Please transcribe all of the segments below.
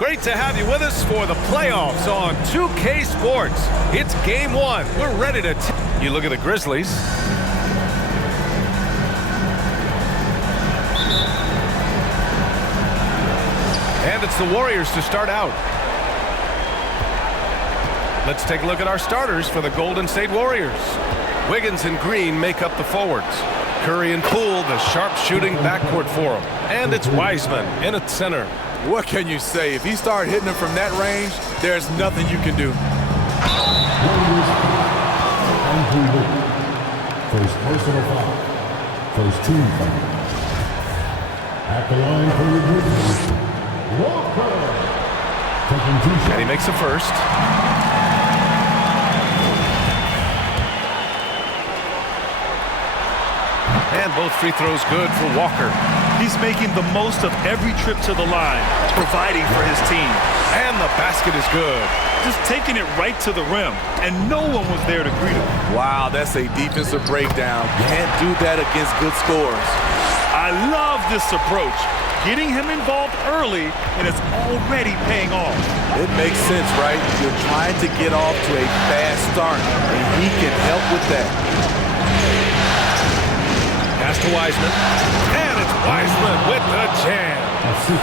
Great to have you with us for the playoffs on 2K Sports. It's game one. We're ready to you look at the Grizzlies. And it's the Warriors to start out. Let's take a look at our starters for the Golden State Warriors. Wiggins and Green make up the forwards. Curry and Poole, the sharp-shooting backcourt for them. And it's Wiseman in at center. What can you say? If he started hitting them from that range, there's nothing you can do. First personal foul. First team foul. At the line for the Grizzlies, Walker. And he makes the first. And both free throws good for Walker. He's making the most of every trip to the line, providing for his team. And the basket is good. Just taking it right to the rim, and no one was there to greet him. Wow, that's a defensive breakdown. Can't do that against good scores. I love this approach. Getting him involved early, and it's already paying off. It makes sense, right? You're trying to get off to a fast start, and he can help with that. Pass to Wiseman, and it's Wiseman with the jam.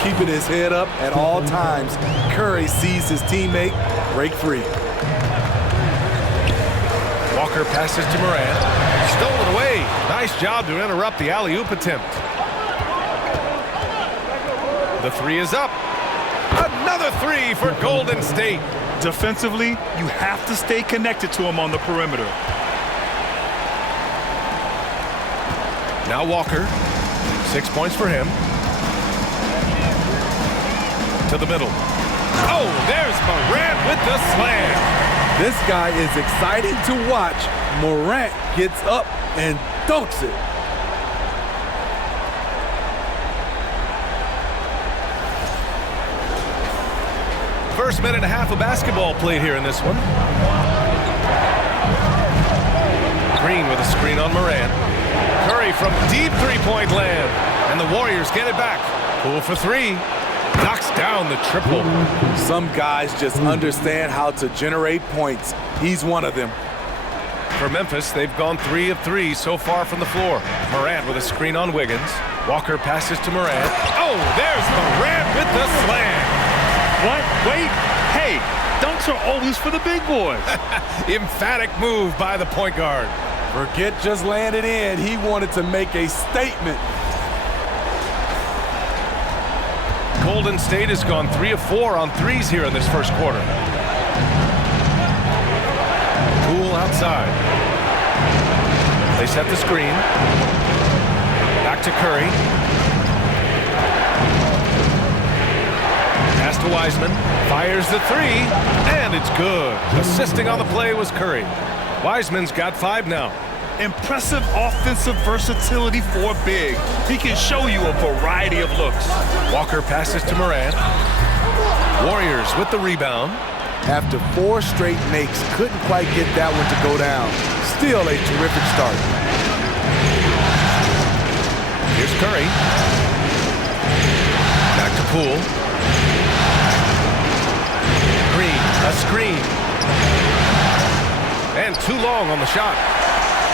Keeping his head up at all times. Curry sees his teammate break free. Walker passes to Morant. Stolen away. Nice job to interrupt the alley-oop attempt. The three is up. Another three for Golden State. Defensively, you have to stay connected to him on the perimeter. Now Walker, 6 points for him. To the middle. Oh, there's Morant with the slam. This guy is exciting to watch. Morant gets up and dunks it. First minute and a half of basketball played here in this one. Green with a screen on Morant. Curry from deep three-point land. And the Warriors get it back. Poole for three. Knocks down the triple. Some guys just understand how to generate points. He's one of them. For Memphis, they've gone 3 of 3 so far from the floor. Morant with a screen on Wiggins. Walker passes to Morant. Oh, there's Morant with the slam. What? Wait. Hey, dunks are always for the big boys. Emphatic move by the point guard. Forget just landed in. He wanted to make a statement. Golden State has gone 3 of 4 on threes here in this first quarter. Poole outside. They set the screen. Back to Curry. Pass to Wiseman. Fires the three. And it's good. Assisting on the play was Curry. Wiseman's got 5 now. Impressive offensive versatility for big. He can show you a variety of looks. Walker passes to Morant. Warriors with the rebound. After 4 straight makes, couldn't quite get that one to go down. Still a terrific start. Here's Curry. Back to Poole. Green, a screen. And too long on the shot.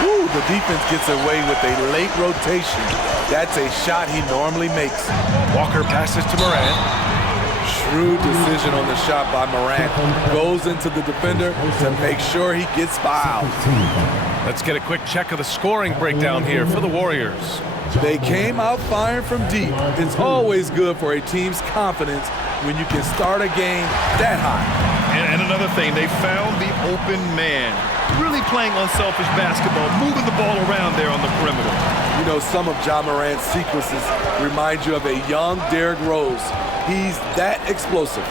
Ooh, the defense gets away with a late rotation. That's a shot he normally makes. Walker passes to Morant. Shrewd decision on the shot by Morant. Goes into the defender to make sure he gets fouled. Let's get a quick check of the scoring breakdown here for the Warriors. They came out firing from deep. It's always good for a team's confidence when you can start a game that high. And another thing, they found the open man. Really playing unselfish basketball, moving the ball around there on the perimeter. You know, some of Ja Morant's sequences remind you of a young Derrick Rose. He's that explosive.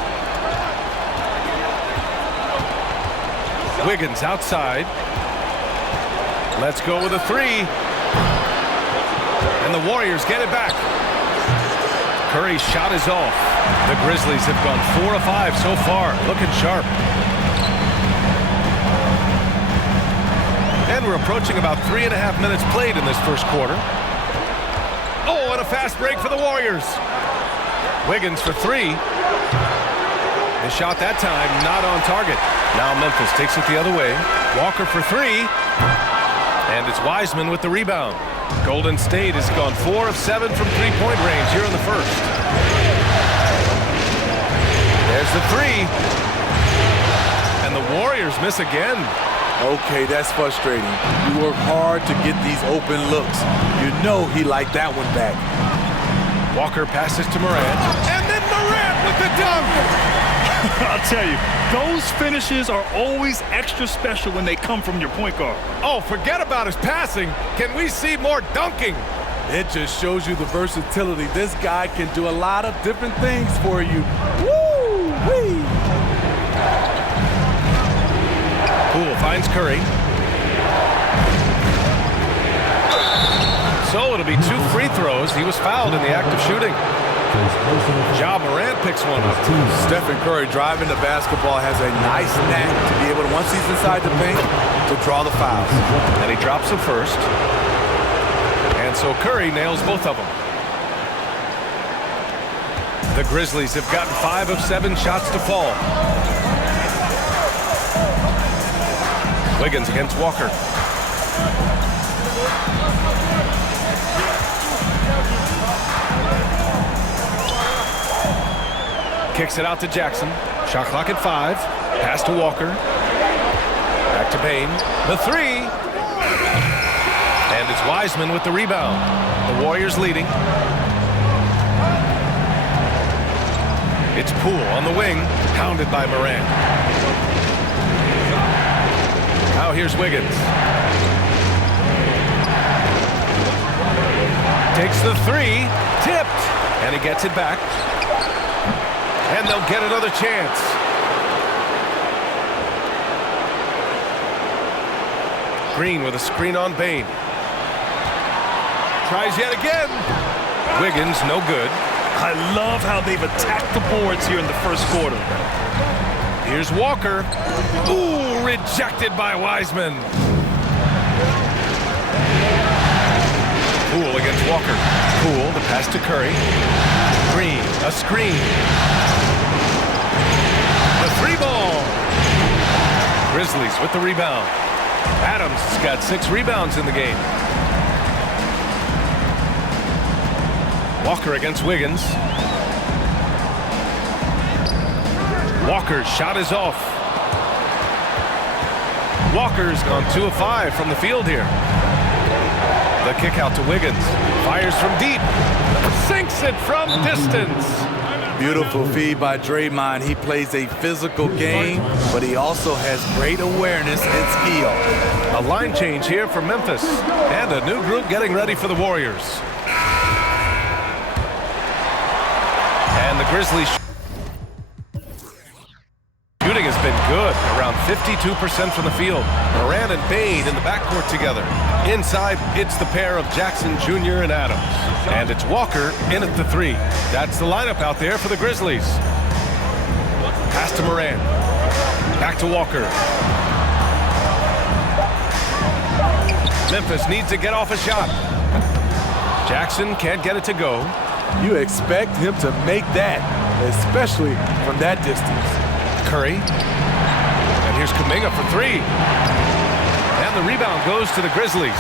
Wiggins outside. Let's go with a three. And the Warriors get it back. Curry's shot is off. The Grizzlies have gone 4 of 5 so far, looking sharp. And we're approaching about 3.5 minutes played in this first quarter. Oh, and a fast break for the Warriors. Wiggins for three. The shot that time not on target. Now Memphis takes it the other way. Walker for three. And it's Wiseman with the rebound. Golden State has gone 4 of 7 from three-point range here in the first. There's the three. And the Warriors miss again. Okay, that's frustrating. You work hard to get these open looks. You know he liked that one back. Walker passes to Morant. And then Morant with the dunk! I'll tell you, those finishes are always extra special when they come from your point guard. Oh, forget about his passing. Can we see more dunking? It just shows you the versatility. This guy can do a lot of different things for you. Woo-wee! Poole finds Curry. So it'll be 2 free throws. He was fouled in the act of shooting. Ja Morant picks one up. Stephen Curry driving the basketball has a nice knack to be able to, once he's inside the paint, to draw the fouls. And he drops them first. And so Curry nails both of them. The Grizzlies have gotten 5 of 7 shots to fall. Wiggins against Walker. Kicks it out to Jackson. Shot clock at 5. Pass to Walker. Back to Payne. The three. And it's Wiseman with the rebound. The Warriors leading. It's Poole on the wing. Pounded by Morant. Now here's Wiggins. Takes the three. Tipped. And he gets it back. And they'll get another chance. Green with a screen on Bane. Tries yet again. Wiggins, no good. I love how they've attacked the boards here in the first quarter. Here's Walker. Ooh, rejected by Wiseman. Poole against Walker. Poole, the pass to Curry. Green, a screen. The three ball. Grizzlies with the rebound. Adams has got 6 rebounds in the game. Walker against Wiggins. Walker's shot is off. Walker's gone 2 of 5 from the field here. The kick out to Wiggins. Fires from deep. Sinks it from distance. Beautiful feed by Draymond. He plays a physical game, but he also has great awareness and skill. A line change here for Memphis. And a new group getting ready for the Warriors. And the Grizzlies shooting has been good, around 52% from the field. Morant and Bane in the backcourt together. Inside, it's the pair of Jackson Jr. and Adams. And it's Walker in at the 3. That's the lineup out there for the Grizzlies. Pass to Morant. Back to Walker. Memphis needs to get off a shot. Jackson can't get it to go. You expect him to make that, especially from that distance. Curry. And here's Kuminga for 3. And the rebound goes to the Grizzlies.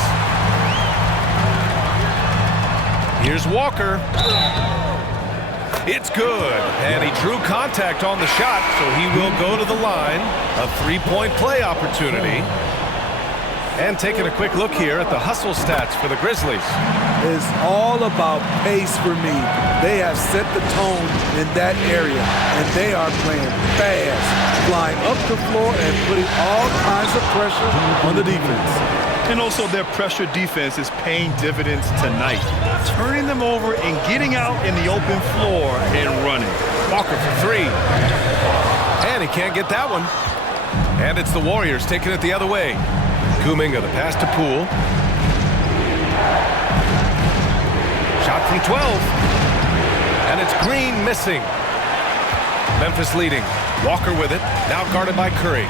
Here's Walker. It's good. And he drew contact on the shot, so he will go to the line. A 3-point play opportunity. And taking a quick look here at the hustle stats for the Grizzlies. It's all about pace for me. They have set the tone in that area, and they are playing fast, flying up the floor and putting all kinds of pressure on the defense. And also their pressure defense is paying dividends tonight. Turning them over and getting out in the open floor and running. Walker for 3. And he can't get that one. And it's the Warriors taking it the other way. Kuminga, the pass to Poole. Shot from 12. And it's Green missing. Memphis leading. Walker with it. Now guarded by Curry.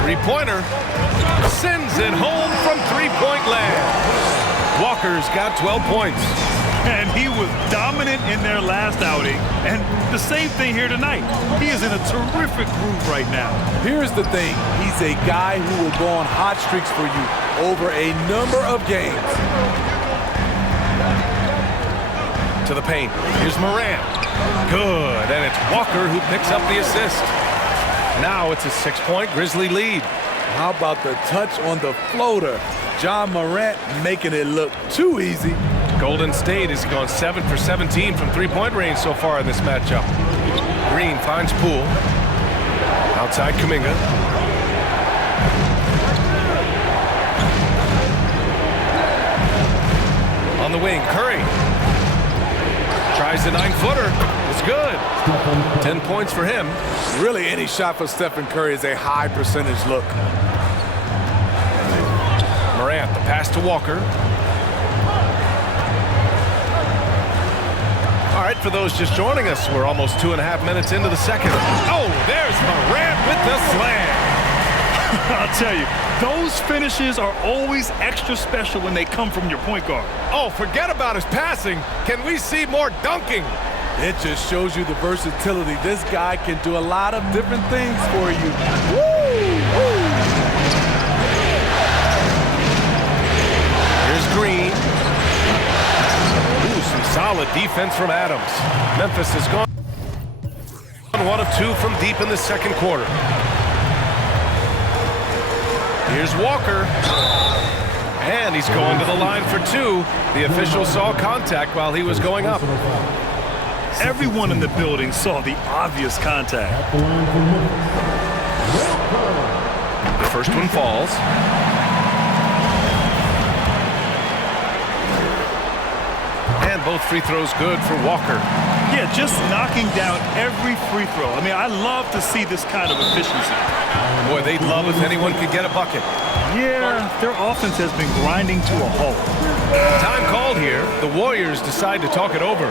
Three-pointer. Sends it home from three-point land. Walker's got 12 points. And he was dominant in their last outing. And the same thing here tonight. He is in a terrific groove right now. Here's the thing. He's a guy who will go on hot streaks for you over a number of games. To the paint. Here's Morant. Good. And it's Walker who picks up the assist. Now it's a 6-point Grizzly lead. How about the touch on the floater? John Morant making it look too easy. Golden State has gone 7 for 17 from three-point range so far in this matchup. Green finds Poole. Outside Kuminga. On the wing, Curry. Tries the 9-footer. It's good. 10 points for him. Really, any shot for Stephen Curry is a high percentage look. Morant, the pass to Walker. All right, for those just joining us, we're almost 2.5 minutes into the second. Oh, there's Morant with the slam. I'll tell you, those finishes are always extra special when they come from your point guard. Oh, forget about his passing. Can we see more dunking? It just shows you the versatility. This guy can do a lot of different things for you. Woo! Woo! Here's Green. Ooh, some solid defense from Adams. Memphis has gone 1 of 2 from deep in the second quarter. Here's Walker. And he's going to the line for 2. The official saw contact while he was going up. Everyone in the building saw the obvious contact. The first one falls. And both free throws good for Walker. Yeah, just knocking down every free throw. I mean, I love to see this kind of efficiency. Boy, they'd love if anyone could get a bucket. Yeah, their offense has been grinding to a halt. Time called here. The Warriors decide to talk it over.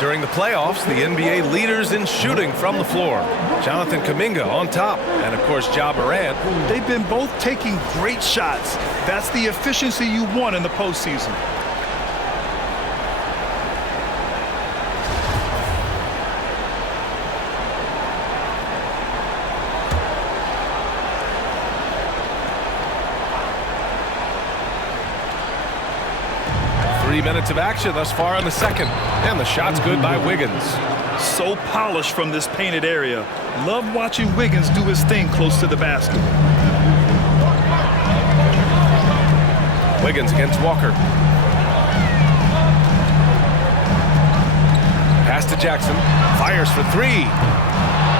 During the playoffs, the NBA leaders in shooting from the floor. Jonathan Kuminga on top, and of course, Ja Morant. They've been both taking great shots. That's the efficiency you want in the postseason. Minutes of action thus far in the second. And the shot's good by Wiggins. So polished from this painted area. Love watching Wiggins do his thing close to the basket. Wiggins against Walker. Pass to Jackson. Fires for 3.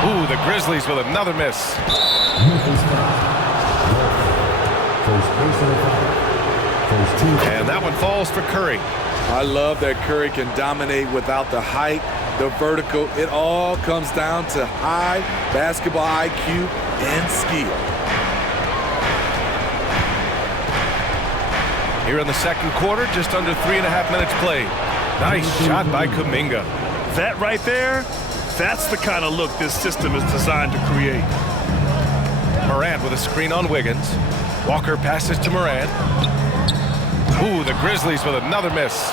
Ooh, the Grizzlies with another miss. And that one falls for Curry. I love that Curry can dominate without the height, the vertical. It all comes down to high basketball IQ and skill. Here in the second quarter, just under 3.5 minutes played. Nice shot by Kuminga. That right there, that's the kind of look this system is designed to create. Morant with a screen on Wiggins. Walker passes to Morant. Ooh, the Grizzlies with another miss.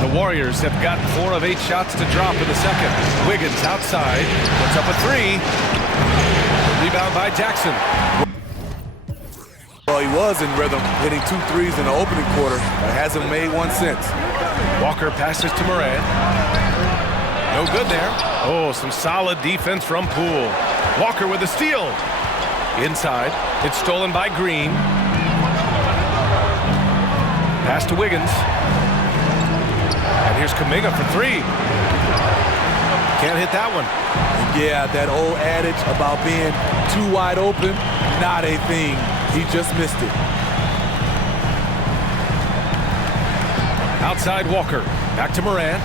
The Warriors have gotten 4 of 8 shots to drop in the second. Wiggins outside, puts up a 3. Rebound by Jackson. Well, he was in rhythm, hitting 2 threes in the opening quarter, but hasn't made one since. Walker passes to Morant. No good there. Oh, some solid defense from Poole. Walker with a steal. Inside, it's stolen by Green. Pass to Wiggins. And here's Kuminga for 3. Can't hit that one. Yeah, that old adage about being too wide open, not a thing. He just missed it. Outside Walker. Back to Morant.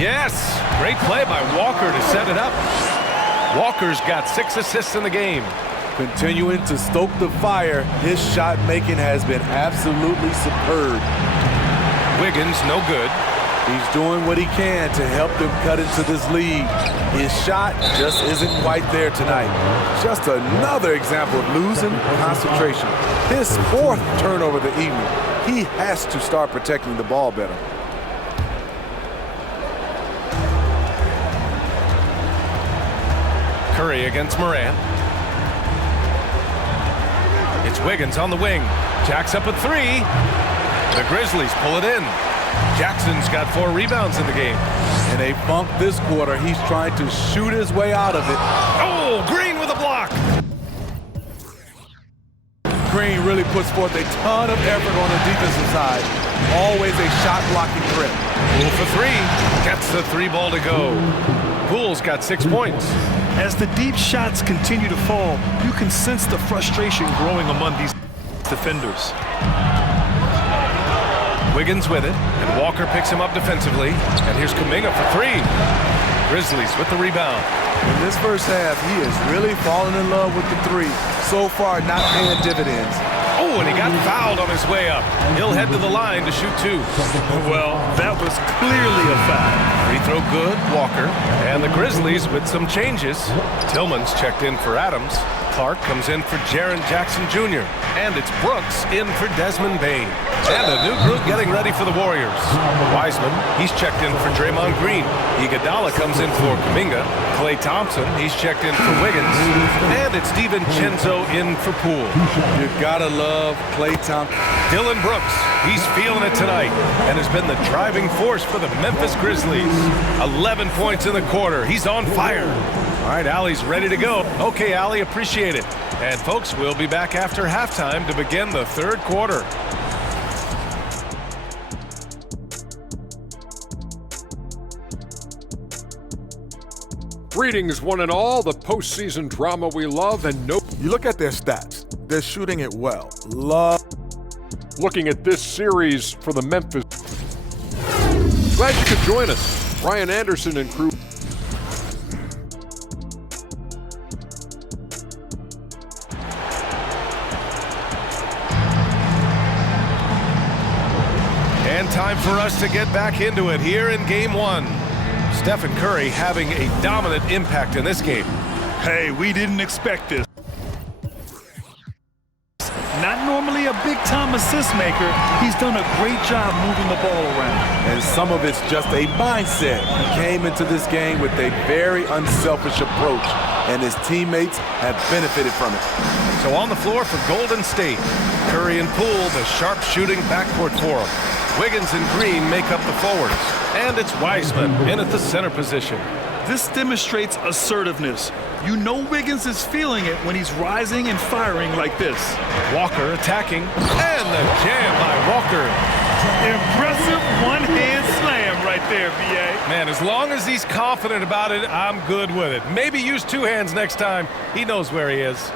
Yes! Great play by Walker to set it up. Walker's got 6 assists in the game. Continuing to stoke the fire, his shot making has been absolutely superb. Wiggins, no good. He's doing what he can to help them cut into this lead. His shot just isn't quite there tonight. Just another example of losing concentration. His 4th turnover of the evening. He has to start protecting the ball better. Curry against Morant. It's Wiggins on the wing. Jacks up a 3. The Grizzlies pull it in. Jackson's got 4 rebounds in the game. In a funk this quarter, he's trying to shoot his way out of it. Oh, Green with a block. Green really puts forth a ton of effort on the defensive side. Always a shot-blocking threat. Poole for 3. Gets the 3 ball to go. Poole's got 6 points. As the deep shots continue to fall, you can sense the frustration growing among these defenders. Wiggins with it, and Walker picks him up defensively. And here's Kuminga for 3. Grizzlies with the rebound. In this first half, he is really falling in love with the 3. So far, not paying dividends. Oh, and he got fouled on his way up. He'll head to the line to shoot 2. Well, that was clearly a foul. Free throw good, Walker. And the Grizzlies with some changes. Tillman's checked in for Adams. Clark comes in for Jaren Jackson Jr. And it's Brooks in for Desmond Bane. And a new group getting ready for the Warriors. Wiseman, he's checked in for Draymond Green. Iguodala comes in for Kuminga. Klay Thompson, he's checked in for Wiggins. And it's DiVincenzo in for Poole. You gotta love Klay Thompson. Dylan Brooks, he's feeling it tonight and has been the driving force for the Memphis Grizzlies. 11 points in the quarter. He's on fire. All right, Allie's ready to go. Okay, Allie, appreciate it. And folks, we'll be back after halftime to begin the 3rd quarter. Greetings, one and all, the postseason drama we love and know. You look at their stats. They're shooting it well. Looking at this series for the Memphis. Glad you could join us. Ryan Anderson and crew. And time for us to get back into it here in Game 1. Stephen Curry having a dominant impact in this game. Hey, we didn't expect this. Not normally a big-time assist maker, he's done a great job moving the ball around. And some of it's just a mindset. He came into this game with a very unselfish approach, and his teammates have benefited from it. So on the floor for Golden State, Curry and Poole, the sharp-shooting backcourt for him. Wiggins and Green make up the forwards. And it's Wiseman in at the center position. This demonstrates assertiveness. You know Wiggins is feeling it when he's rising and firing like this. Walker attacking, and the jam by Walker. Impressive one-hand slam right there, B.A. Man, as long as he's confident about it, I'm good with it. Maybe use 2 hands next time. He knows where he is.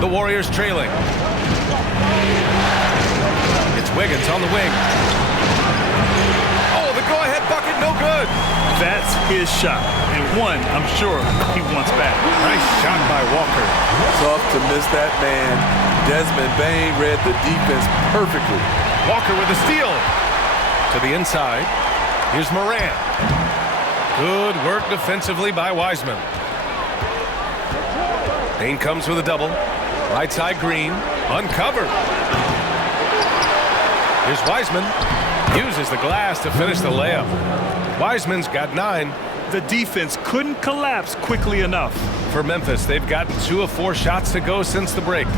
The Warriors trailing. It's Wiggins on the wing. Oh, the go-ahead bucket, no good. That's his shot, and one I'm sure he wants back. Nice shot by Walker. Tough to miss that man. Desmond Bane read the defense perfectly. Walker with a steal. To the inside. Here's Morant. Good work defensively by Wiseman. Bane comes with a double. Right side Green. Uncovered. Here's Wiseman. Uses the glass to finish the layup. Wiseman's got 9. The defense couldn't collapse quickly enough. For Memphis, they've gotten 2 of 4 shots to go since the break.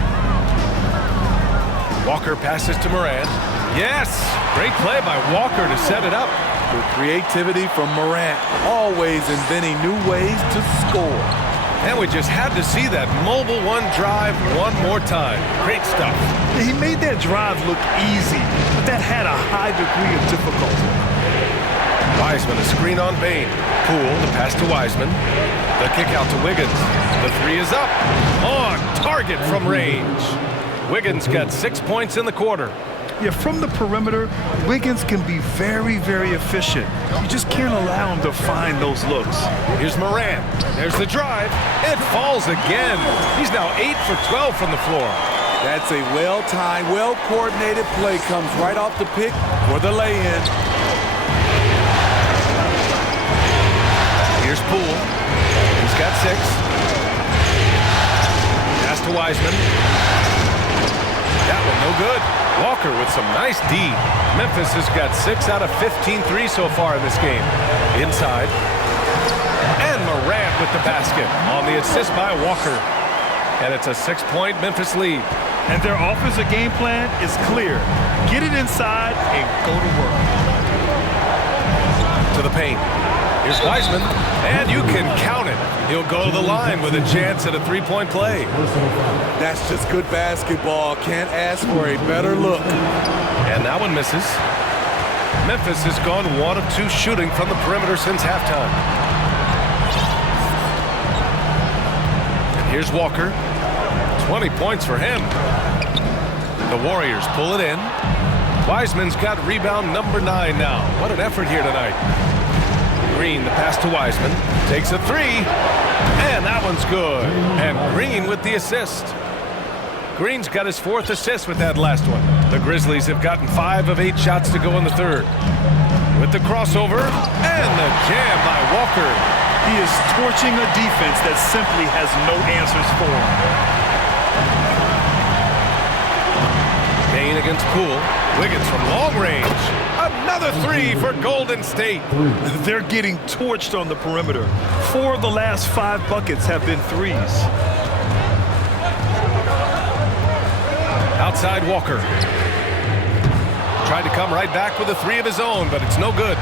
Walker passes to Morant. Yes! Great play by Walker to set it up. The creativity from Morant, always inventing new ways to score. And we just had to see that mobile one drive one more time. Great stuff. He made that drive look easy, but that had a high degree of difficulty. Wiseman, a screen on Bane. Poole, the pass to Wiseman. The kick out to Wiggins. The 3 is up. On target from range. Wiggins got 6 points in the quarter. Yeah, from the perimeter, Wiggins can be very, very efficient. You just can't allow him to find those looks. Here's Morant. There's the drive. It falls again. He's now 8 for 12 from the floor. That's a well-timed, well-coordinated play. Comes right off the pick for the lay-in. Here's Poole. He's got 6. Pass to Wiseman. That one no good. Walker with some nice D. Memphis has got 6 out of 15 threes so far in this game. Inside. And Morant with the basket on the assist by Walker. And it's a 6-point Memphis lead. And their offensive game plan is clear. Get it inside and go to work. To the paint. Here's Wiseman. And you can count it. He'll go to the line with a chance at a 3-point play. That's just good basketball. Can't ask for a better look. And that one misses. Memphis has gone 1 of 2 shooting from the perimeter since halftime. And here's Walker. 20 points for him. The Warriors pull it in. Wiseman's got rebound number 9 now. What an effort here tonight. Green, the pass to Wiseman. Takes a 3. And that one's good. And Green with the assist. Green's got his 4th assist with that last one. The Grizzlies have gotten 5 of 8 shots to go in the 3rd. With the crossover and the jam by Walker. He is torching a defense that simply has no answers for him. Payne against Poole. Wiggins from long range. Another 3 for Golden State. They're getting torched on the perimeter. 4 of the last 5 buckets have been threes. Outside Walker. Tried to come right back with a 3 of his own, but it's no good.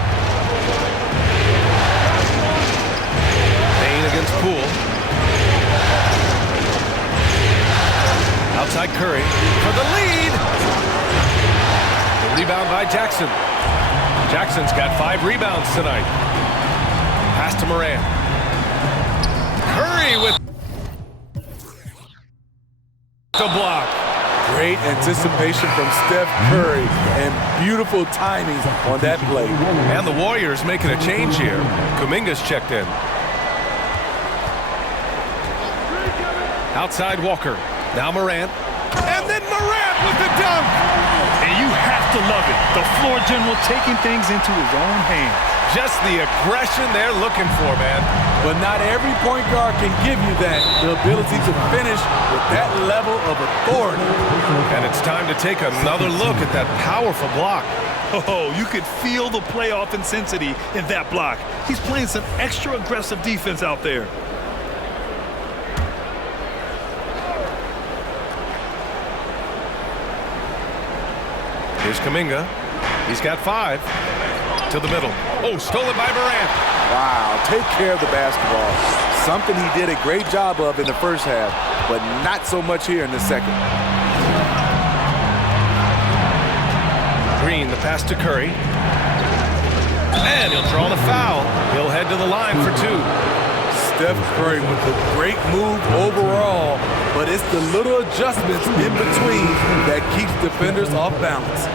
Payne against Poole. Outside Curry for the lead. The rebound by Jackson. Jackson's got 5 rebounds tonight. Pass to Morant. Curry with the block. Great anticipation from Steph Curry and beautiful timing on that play. And the Warriors making a change here. Kuminga's checked in. Outside Walker. Now Morant. And then Morant with the dunk. And you have to love it. The floor general taking things into his own hands. Just the aggression they're looking for, man. But not every point guard can give you that, the ability to finish with that level of authority. And it's time to take another look at that powerful block. Oh, you could feel the playoff intensity in that block. He's playing some extra aggressive defense out there. Here's Kuminga. He's got 5. To the middle. Oh, stolen by Morant. Wow, take care of the basketball. Something he did a great job of in the first half, but not so much here in the second. Green, the pass to Curry. And he'll draw the foul. He'll head to the line for 2. Steph Curry with a great move overall, but it's the little adjustments in between that keeps defenders off balance.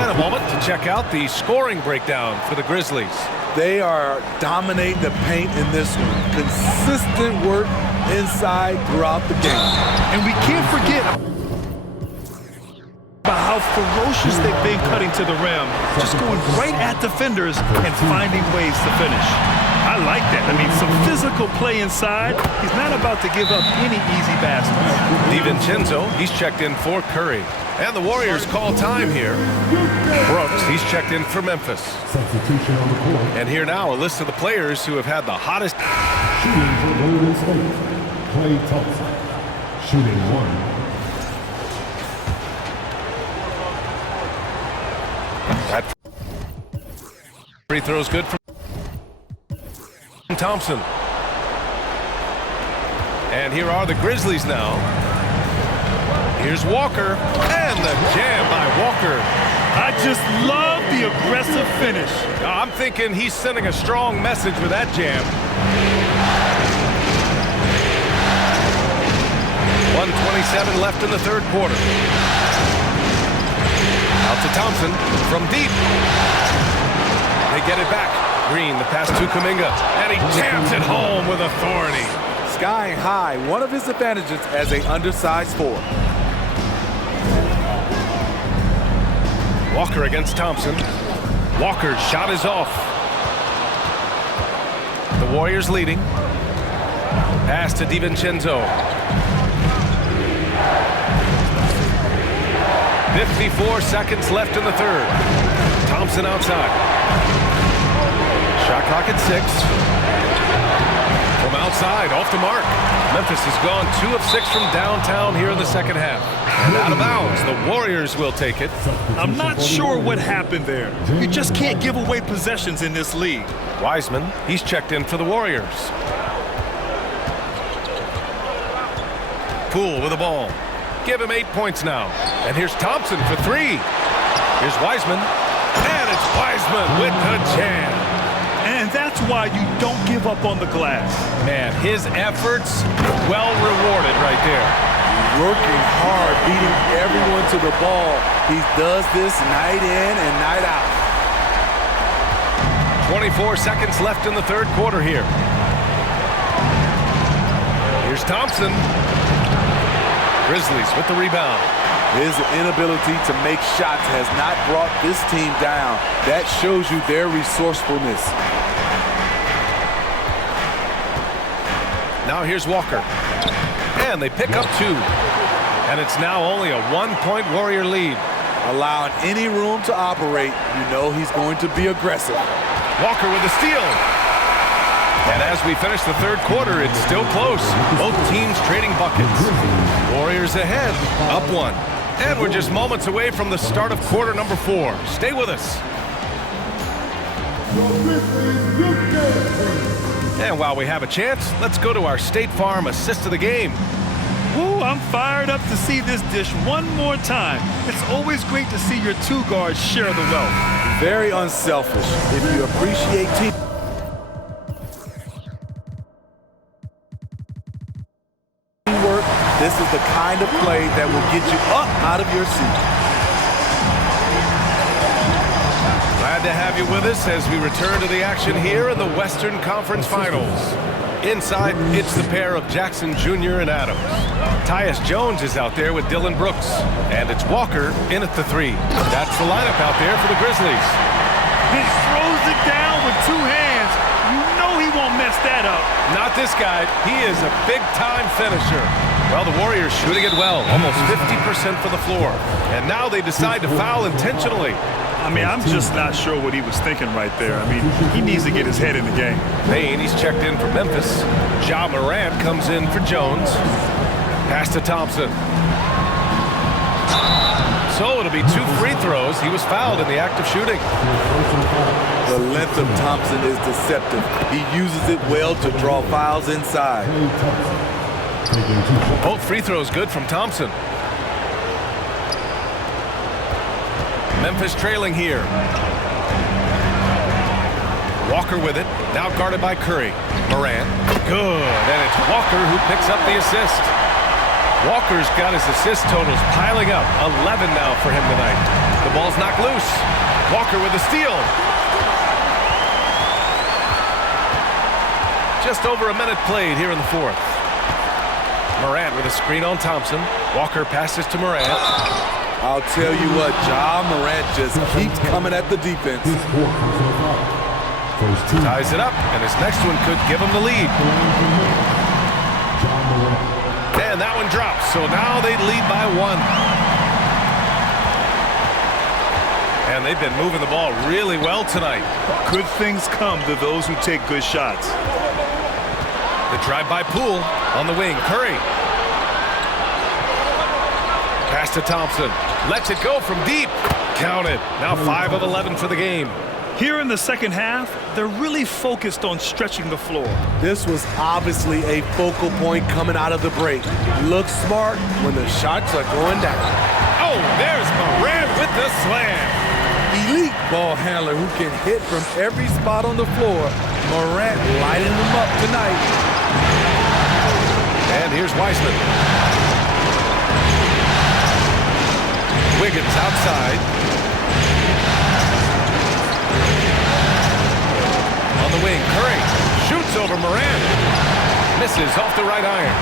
And a moment to check out the scoring breakdown for the Grizzlies. They are dominating the paint in this one. Consistent work inside throughout the game. And we can't forget about how ferocious they've been cutting to the rim, just going right at defenders and finding ways to finish. I like that. I mean, some physical play inside. He's not about to give up any easy baskets. DiVincenzo, he's checked in for Curry. And the Warriors call time here. Brooks, he's checked in for Memphis. Substitution on the court. And here now, a list of the players who have had the hottest. Shooting for Golden State, Klay Thompson. Shooting 1. That free throw's good from Thompson. And here are the Grizzlies now. Here's Walker, and the jam by Walker. I just love the aggressive finish. I'm thinking he's sending a strong message with that jam. 1:27 left in the 3rd quarter. Out to Thompson from deep. They get it back. Green, the pass to Kuminga, and he jams it home with authority. Skying high, one of his advantages as an undersized 4. Walker against Thompson. Walker's shot is off. The Warriors leading. Pass to DiVincenzo. 54 seconds left in the third. Thompson outside. Shot clock at 6. From outside, off the mark. Memphis has gone 2 of 6 from downtown here in the second half. And out of bounds, the Warriors will take it. I'm not sure what happened there. You just can't give away possessions in this league. Wiseman, he's checked in for the Warriors. Poole with the ball. Give him 8 points now. And here's Thompson for 3. Here's Wiseman. And it's Wiseman with the jam. And that's why you don't give up on the glass. Man, his efforts well rewarded right there. Working hard, beating everyone to the ball. He does this night in and night out. 24 seconds left in the third quarter here. Here's Thompson. Grizzlies with the rebound. His inability to make shots has not brought this team down. That shows you their resourcefulness. Now here's Walker. And they pick up 2. And it's now only a 1-point Warrior lead. Allowing any room to operate, you know he's going to be aggressive. Walker with a steal. And as we finish the third quarter, it's still close. Both teams trading buckets. Warriors ahead, up 1. And we're just moments away from the start of quarter number 4. Stay with us. And while we have a chance, let's go to our State Farm assist of the game. Woo, I'm fired up to see this dish one more time. It's always great to see your 2 guards share the wealth. Very unselfish. If you appreciate team. This is the kind of play that will get you up out of your seat. Glad to have you with us as we return to the action here in the Western Conference Finals. Inside, it's the pair of Jackson Jr. and Adams. Tyus Jones is out there with Dylan Brooks. And it's Walker in at the 3. That's the lineup out there for the Grizzlies. He throws it down with 2 hands. You know he won't mess that up. Not this guy. He is a big-time finisher. Well, the Warriors shooting it well, almost 50% from the floor. And now they decide to foul intentionally. I mean, I'm just not sure what he was thinking right there. I mean, he needs to get his head in the game. Payne, he's checked in for Memphis. Ja Morant comes in for Jones. Pass to Thompson. So it'll be 2 free throws. He was fouled in the act of shooting. The length of Thompson is deceptive. He uses it well to draw fouls inside. Both free throws good from Thompson. Memphis trailing here. Walker with it. Now guarded by Curry. Morant. Good. And it's Walker who picks up the assist. Walker's got his assist totals piling up. 11 now for him tonight. The ball's knocked loose. Walker with a steal. Just over a minute played here in the fourth. Morant with a screen on Thompson. Walker passes to Morant. I'll tell you what, Ja Morant just keeps coming at the defense. Ties it up, and his next one could give him the lead. And that one drops, so now they lead by 1. And they've been moving the ball really well tonight. Good things come to those who take good shots. The drive by Poole on the wing. Curry. Pass to Thompson. Lets it go from deep. Counted. Now 5 of 11 for the game. Here in the second half, they're really focused on stretching the floor. This was obviously a focal point coming out of the break. Looks smart when the shots are going down. Oh, there's Morant with the slam. Elite ball handler who can hit from every spot on the floor. Morant lighting them up tonight. And here's Wiseman. Wiggins outside. On the wing, Curry shoots over Morant. Misses off the right iron.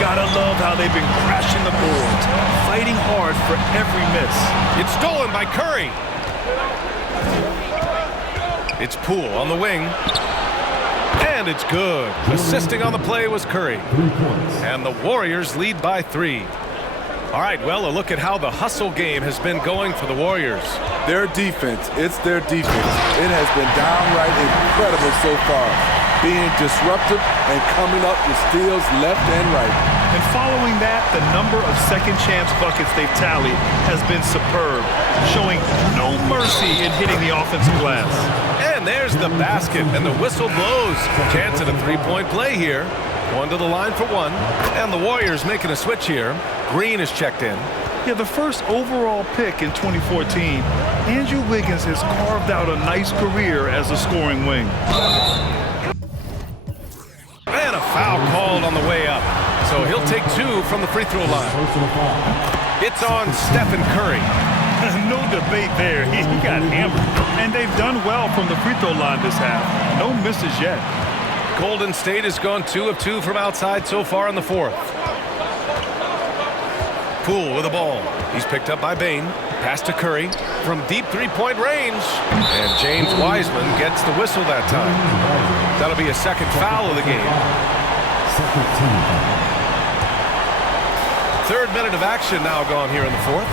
Gotta love how they've been crashing the boards, fighting hard for every miss. It's stolen by Curry. It's Poole on the wing. And it's good. Assisting on the play was Curry. 3 points. And the Warriors lead by 3. All right, well, a look at how the hustle game has been going for the Warriors. Their defense, it's their defense. It has been downright incredible so far, being disruptive and coming up with steals left and right. And following that, the number of second chance buckets they've tallied has been superb, showing no mercy in hitting the offensive glass. And there's the basket, and the whistle blows. Chance at a three-point play here. Going to the line for one. And the Warriors making a switch here. Green is checked in. Yeah, the first overall pick in 2014, Andrew Wiggins has carved out a nice career as a scoring wing. And a foul called on the way up. So he'll take 2 from the free throw line. Personal foul. It's on Stephen Curry. No debate there. He got hammered. And they've done well from the free throw line this half. No misses yet. Golden State has gone 2 of 2 from outside so far in the fourth. Poole with the ball. He's picked up by Bain. Pass to Curry from deep three-point range. And James Wiseman gets the whistle that time. That'll be a second foul of the game. Second team foul. Third minute of action now gone here in the fourth.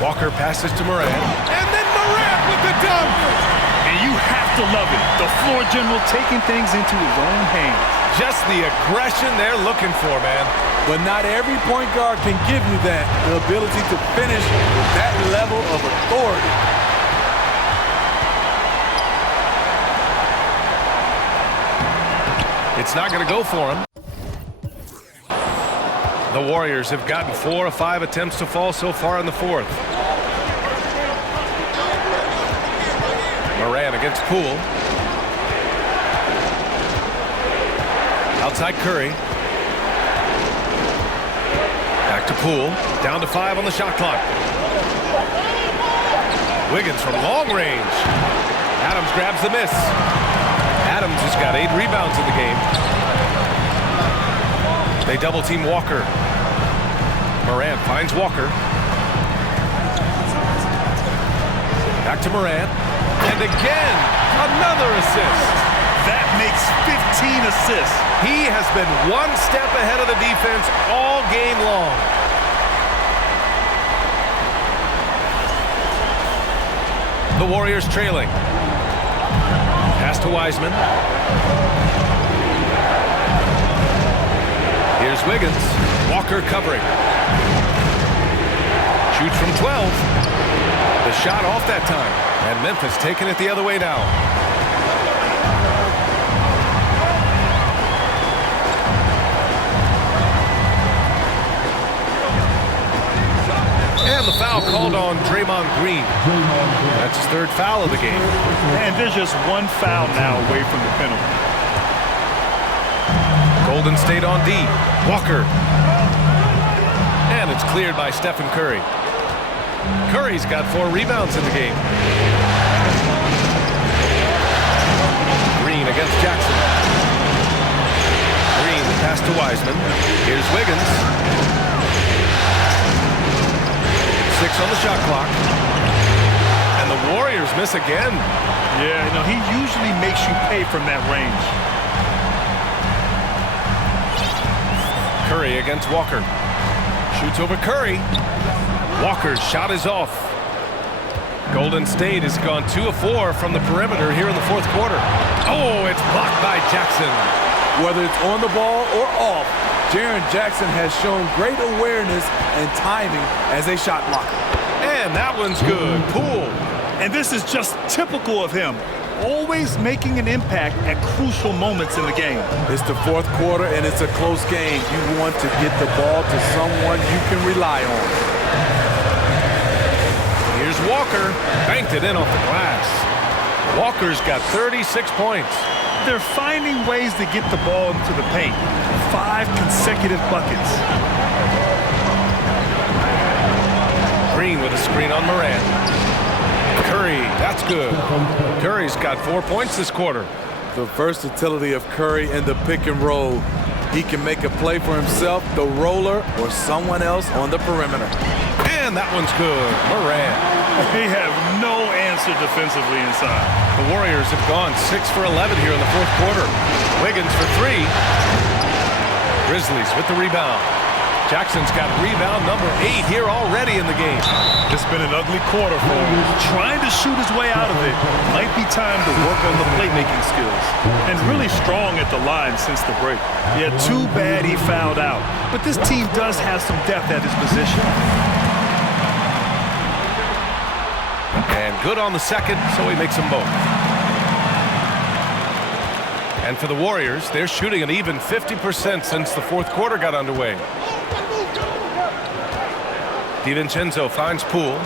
Walker passes to Morant. And then Morant with the dunk! And you have to love it. The floor general taking things into his own hands. Just the aggression they're looking for, man. But not every point guard can give you that, the ability to finish with that level of authority. It's not going to go for him. The Warriors have gotten 4 of 5 attempts to fall so far in the fourth. Morant against Poole. Outside Curry. Back to Poole. Down to 5 on the shot clock. Wiggins from long range. Adams grabs the miss. Adams has got 8 rebounds in the game. They double team Walker. Morant finds Walker. Back to Morant. And again, another assist. That makes 15 assists. He has been one step ahead of the defense all game long. The Warriors trailing. Pass to Wiseman. Here's Wiggins. Walker covering. Shoots from 12. The shot off that time. And Memphis taking it the other way now. And the foul called on Draymond Green. That's his 3rd foul of the game. And there's just one foul now away from the penalty. Golden State on D. Walker. And it's cleared by Stephen Curry. Curry's got 4 rebounds in the game. Green against Jackson. Green, the pass to Wiseman. Here's Wiggins. 6 on the shot clock. And the Warriors miss again. Yeah, you know, he usually makes you pay from that range. Curry against Walker. Shoots over Curry. Walker's shot is off. Golden State has gone 2 of 4 from the perimeter here in the fourth quarter. Oh, it's blocked by Jackson. Whether it's on the ball or off, Jaren Jackson has shown great awareness and timing as a shot blocker. And that one's good. Poole. And this is just typical of him. Always making an impact at crucial moments in the game. It's the fourth quarter and it's a close game. You want to get the ball to someone you can rely on. Here's Walker. Banked it in off the glass. Walker's got 36 points. They're finding ways to get the ball into the paint. 5 consecutive buckets. Green with a screen on Morant. Curry, that's good. Curry's got 4 points this quarter. The versatility of Curry in the pick and roll He can make a play for himself, the roller, or someone else on the perimeter. And that one's good. Morant. They have no answer defensively inside. The Warriors have gone 6 for 11 here in the fourth quarter. Wiggins for 3. Grizzlies with the rebound. Jackson's got rebound number 8 here already in the game. It's been an ugly quarter for him. Trying to shoot his way out of it. Might be time to work on the playmaking skills. And really strong at the line since the break. Yeah, too bad he fouled out. But this team does have some depth at his position. And good on the second, so he makes them both. And for the Warriors, they're shooting an even 50% since the fourth quarter got underway. DiVincenzo finds Poole.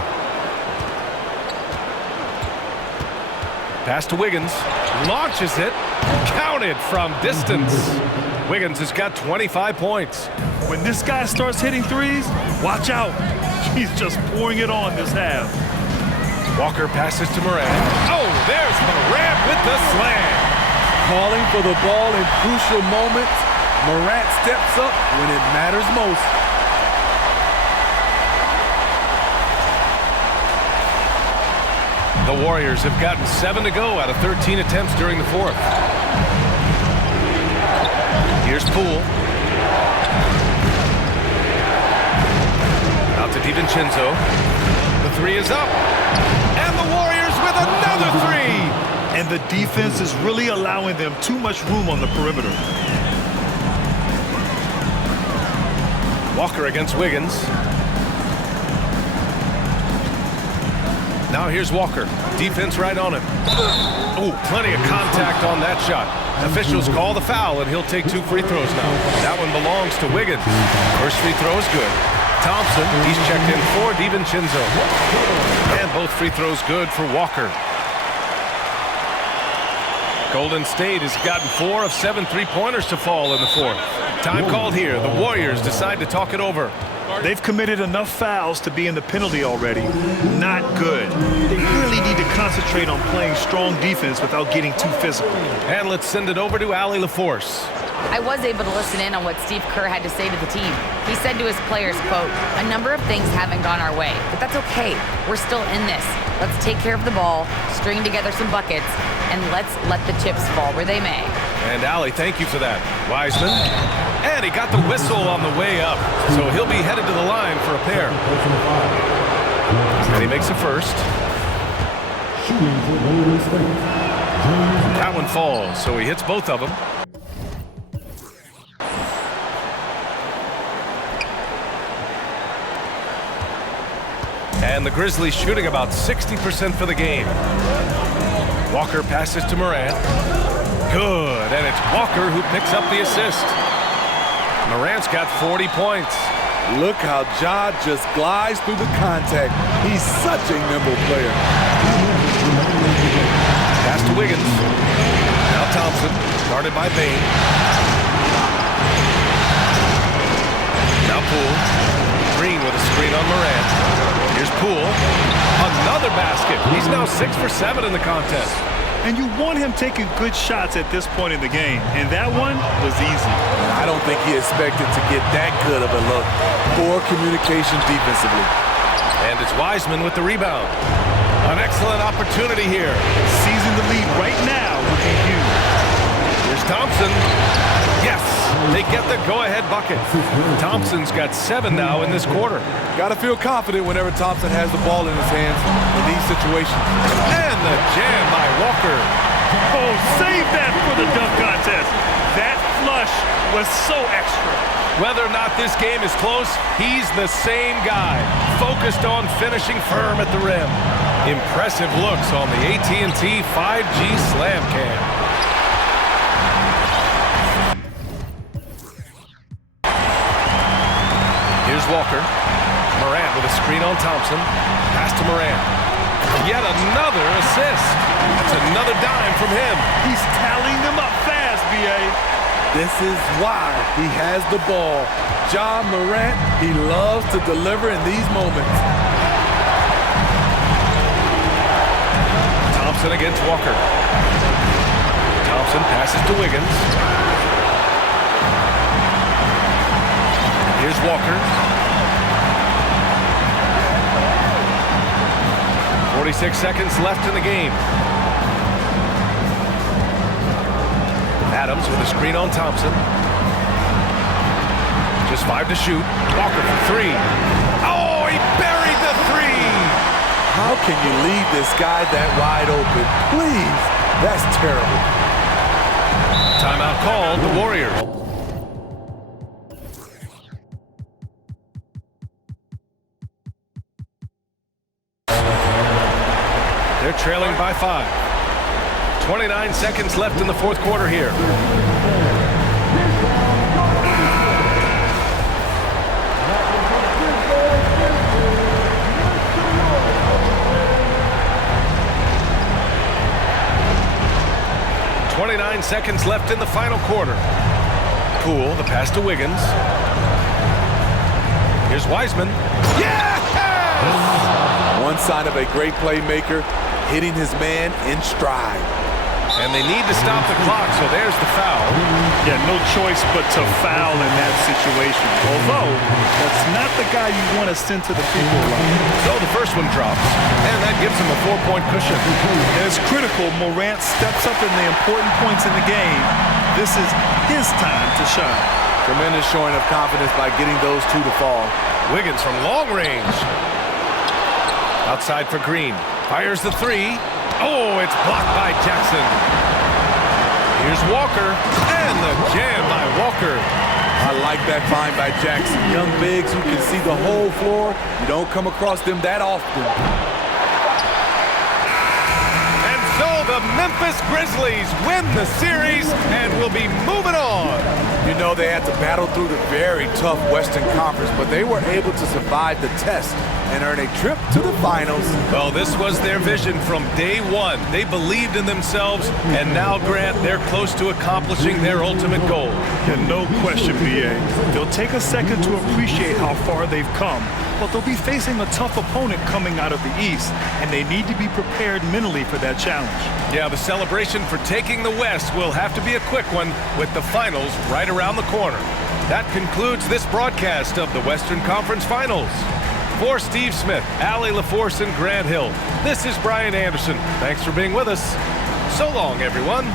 Pass to Wiggins. Launches it. Counted from distance. Wiggins has got 25 points. When this guy starts hitting threes, watch out. He's just pouring it on this half. Walker passes to Morant. Oh, there's Morant with the slam. Calling for the ball in crucial moments. Morant steps up when it matters most. The Warriors have gotten 7 to go out of 13 attempts during the fourth. Here's Poole. Out to DiVincenzo. The 3 is up. And the Warriors with another 3. And the defense is really allowing them too much room on the perimeter. Walker against Wiggins. Now here's Walker. Defense right on him. Oh, plenty of contact on that shot. Officials call the foul, and he'll take 2 free throws now. That one belongs to Wiggins. First free throw is good. Thompson, he's checked in for DiVincenzo. And both free throws good for Walker. Golden State has gotten 4 of 7 three-pointers to fall in the fourth. Time called here. The Warriors decide to talk it over. They've committed enough fouls to be in the penalty already. Not good. They really need to concentrate on playing strong defense without getting too physical. And let's send it over to Allie LaForce. I was able to listen in on what Steve Kerr had to say to the team. He said to his players, quote, "A number of things haven't gone our way, but that's okay. We're still in this. Let's take care of the ball, string together some buckets, and let's let the chips fall where they may." And Allie, thank you for that. Wiseman. And he got the whistle on the way up. So he'll be headed to the line for a pair. And he makes the first. Shooting for Golden State. That one falls, so he hits both of them. And the Grizzlies shooting about 60% for the game. Walker passes to Morant. Good, and it's Walker who picks up the assist. Morant's got 40 points. Look how Ja just glides through the contact. He's such a nimble player. Pass to Wiggins. Now Thompson, guarded by Bain. Now Poole. Green with a screen on Morant. Here's Poole. Another basket. He's now 6 for 7 in the contest. And you want him taking good shots at this point in the game. And that one was easy. I don't think he expected to get that good of a look. Poor communication defensively. And it's Wiseman with the rebound. An excellent opportunity here. Seizing the lead right now would be huge. Here's Thompson. Yes, they get the go-ahead bucket. Thompson's got 7 now in this quarter. Got to feel confident whenever Thompson has the ball in his hands in these situations. And the jam by Walker. Oh, save that for the dunk contest. That flush was so extra. Whether or not this game is close, he's the same guy, focused on finishing firm at the rim. Impressive looks on the AT&T 5G Slam Cam. Here's Walker. Morant with a screen on Thompson. Pass to Morant. Yet another assist. That's another dime from him. He's tallying them up fast, B.A. This is why he has the ball. Ja Morant, he loves to deliver in these moments. Thompson against Walker. Thompson passes to Wiggins. Here's Walker. 46 seconds left in the game. Adams with a screen on Thompson. Just 5 to shoot. Walker for 3. Oh, he buried the 3! How can you leave this guy that wide open? Please, that's terrible. Timeout called, the Warriors. They're trailing by 5. 29 seconds left in the fourth quarter here. Seconds left in the final quarter. Poole, the pass to Wiggins. Here's Wiseman. Yes! One sign of a great playmaker, hitting his man in stride. And they need to stop the clock, so there's the foul. Yeah, no choice but to foul in that situation. Although, that's not the guy you want to send to the free throw line. So the first one drops, and that gives him a 4-point cushion. And it's critical Morant steps up in the important points in the game. This is his time to shine. Tremendous showing of confidence by getting those two to fall. Wiggins from long range. Outside for Green. Fires the 3. Oh, it's blocked by Jackson. Here's Walker, and the jam by Walker. I like that find by Jackson. Young bigs who can see the whole floor. You don't come across them that often. And so the Memphis Grizzlies win the series and will be moving on. You know, they had to battle through the very tough Western Conference, but they were able to survive the test and earn a trip to the finals. Well, this was their vision from day one. They believed in themselves, and now, Grant, they're close to accomplishing their ultimate goal. Yeah, no question, B.A. They'll take a second to appreciate how far they've come, but they'll be facing a tough opponent coming out of the East, and they need to be prepared mentally for that challenge. Yeah, the celebration for taking the West will have to be a quick one with the finals right around the corner. That concludes this broadcast of the Western Conference Finals. For Steve Smith, Allie LaForce, and Grant Hill, this is Brian Anderson. Thanks for being with us. So long, everyone.